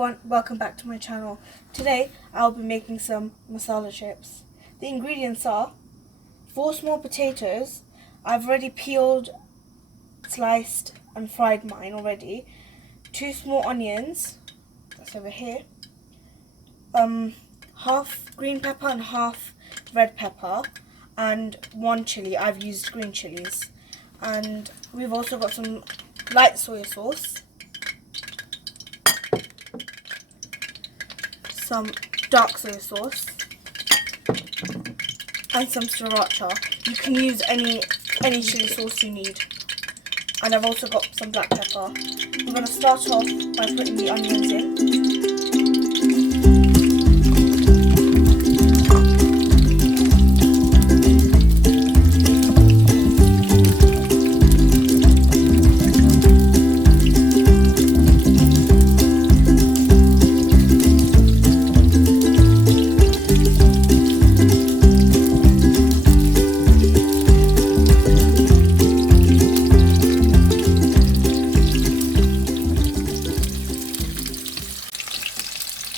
everyone, welcome back to my channel. Today I'll be making some masala chips. The ingredients are 4 small potatoes. I've already peeled, sliced and fried mine already. 2 small onions, that's over here. Half green pepper and half red pepper, and 1 chili. I've used green chilies. And we've also got some light soy sauce, some dark soy sauce, and some sriracha. You can use any chili sauce you need. And I've also got some black pepper. I'm going to start off by putting the onions in.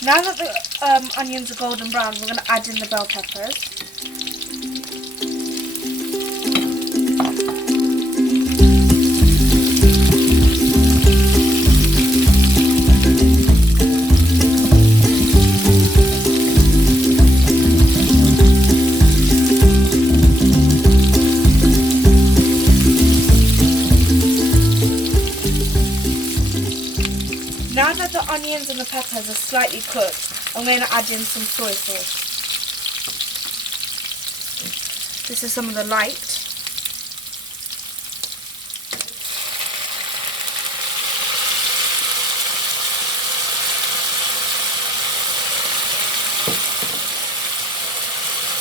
Now that the onions are golden brown, we're going to add in the bell peppers. Now that the onions and the peppers are slightly cooked, I'm going to add in some soy sauce. This is some of the light.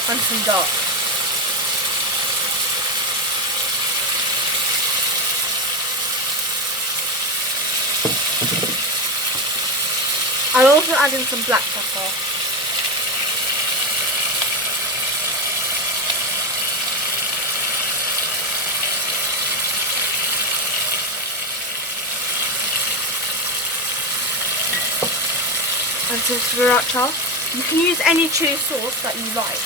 And some dark. I'll also add in some black pepper. And some sriracha. You can use any chili sauce that you like.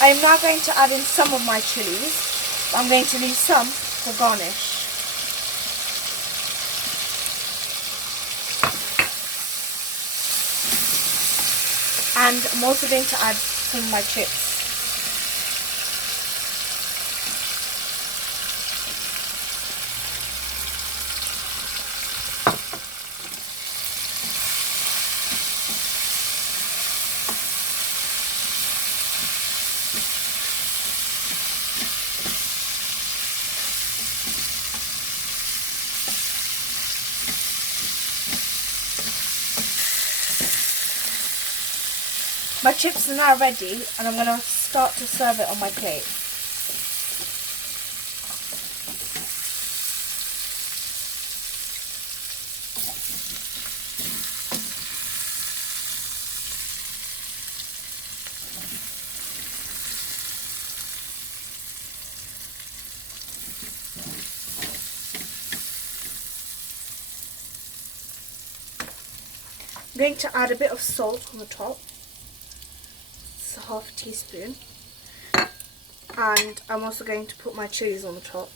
I am now going to add in some of my chilies. I'm going to leave some for garnish. And I'm also going to add some of my chips. My chips are now ready, and I'm going to start to serve it on my plate. I'm going to add a bit of salt on the top. Half a teaspoon, and I'm also going to put my chilies on the top.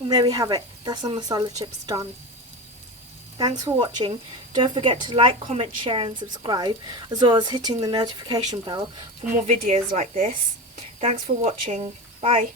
And there we have it. That's our masala chips done. Thanks for watching. Don't forget to like, comment, share and subscribe, as well as hitting the notification bell for more videos like this. Thanks for watching. Bye.